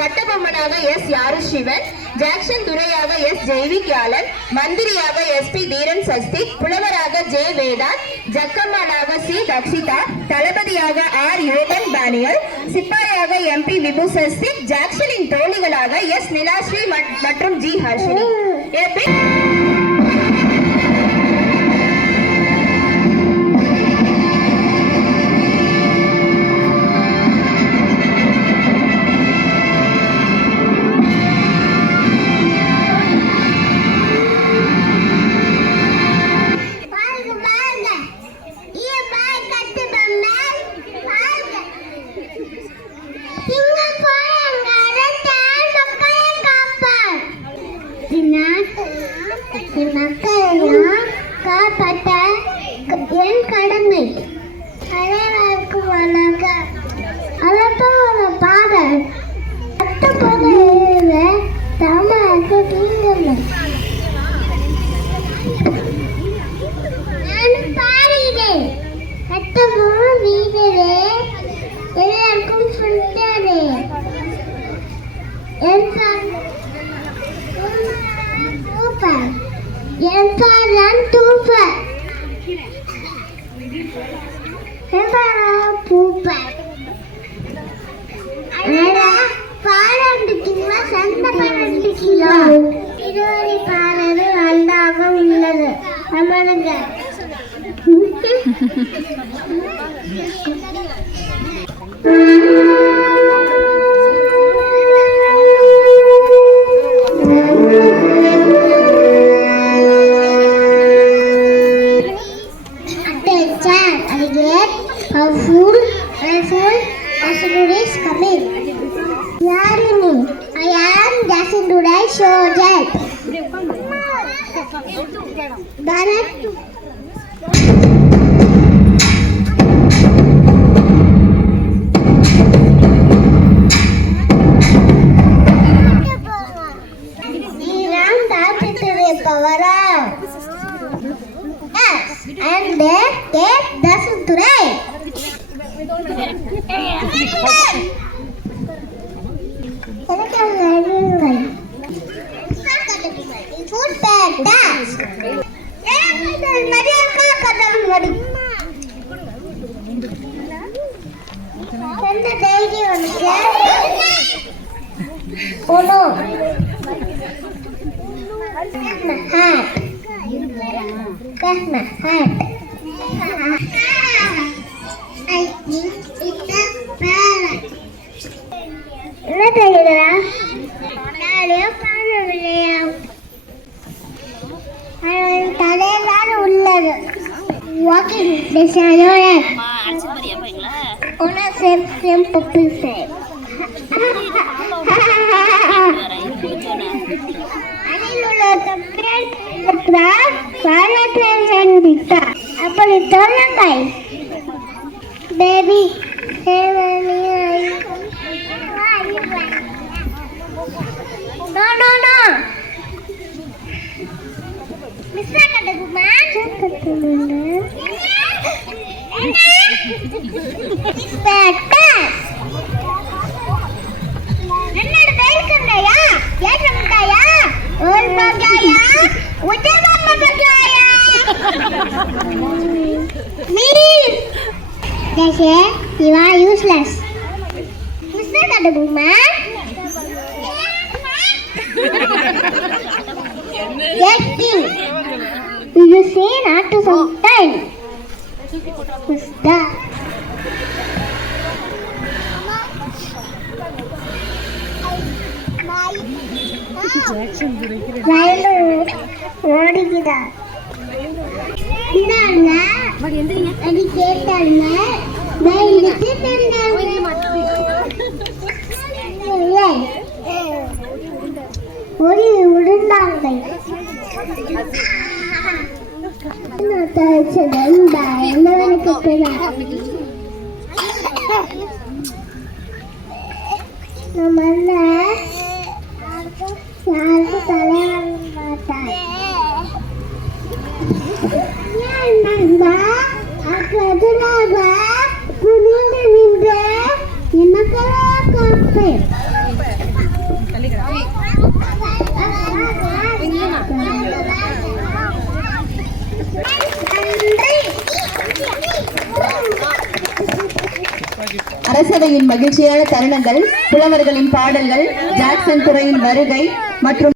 கட்டபொம்மனாக S யாருசிவன், Jackson துரையாக S ஜெய்விக்யாளன், மந்திரியாக S B தீரன் Shastik, புலவராக J Vedant, ஜக்கம்மானாக C Dakshita, தளபதியாக R யோகன் பானியல், சிப்பாயாக M B விபு Shastik, ஜாக்சனின் தோழிகளாக S நிலாஸ்ரீ மற்றும் ஜி ஹர்ஷினி. காப்பாற்ற என் கடமை. அனைவருக்கும் வணக்கம். அளப்போட பாடல் அட்டப்போட தமிழக தீங்கமை. நான் பாடுகிறேன். அட்டப்போ வீரரே, எல்லாருக்கும் சுந்தரே, என் பாதம் தூப்பர், பாடண்டிக்கீங்களா சண்டை பாடண்டிக்கீங்களா? இருவரி பாடல் நன்றாக உள்ளது. அமருங்க. அப்படி சொல்லுங்கள் பேபி. என்னோட பேருக்குண்டாயா ஏற்றமுட்டாயா ஒரு பங்காயா உஜமா பங்காயா Mir ஜெஷே you are useless. Mr. Kadabuma yes king you say not to sometime Mr. ஓடிக்குதா இந்தாங்க அது கேட்டாங்க ஒரு உருண்டாங்க நம்ம யாருக்கும் தலைவன் மாட்டார். குனிந்து நின்று எனக்கெல்லாம் காப்பேன். அரசவையின் மகிழ்ச்சியான தருணங்கள், புலவர்களின் பாடல்கள், ஜாக்சன் துறையின் வருகை மற்றும்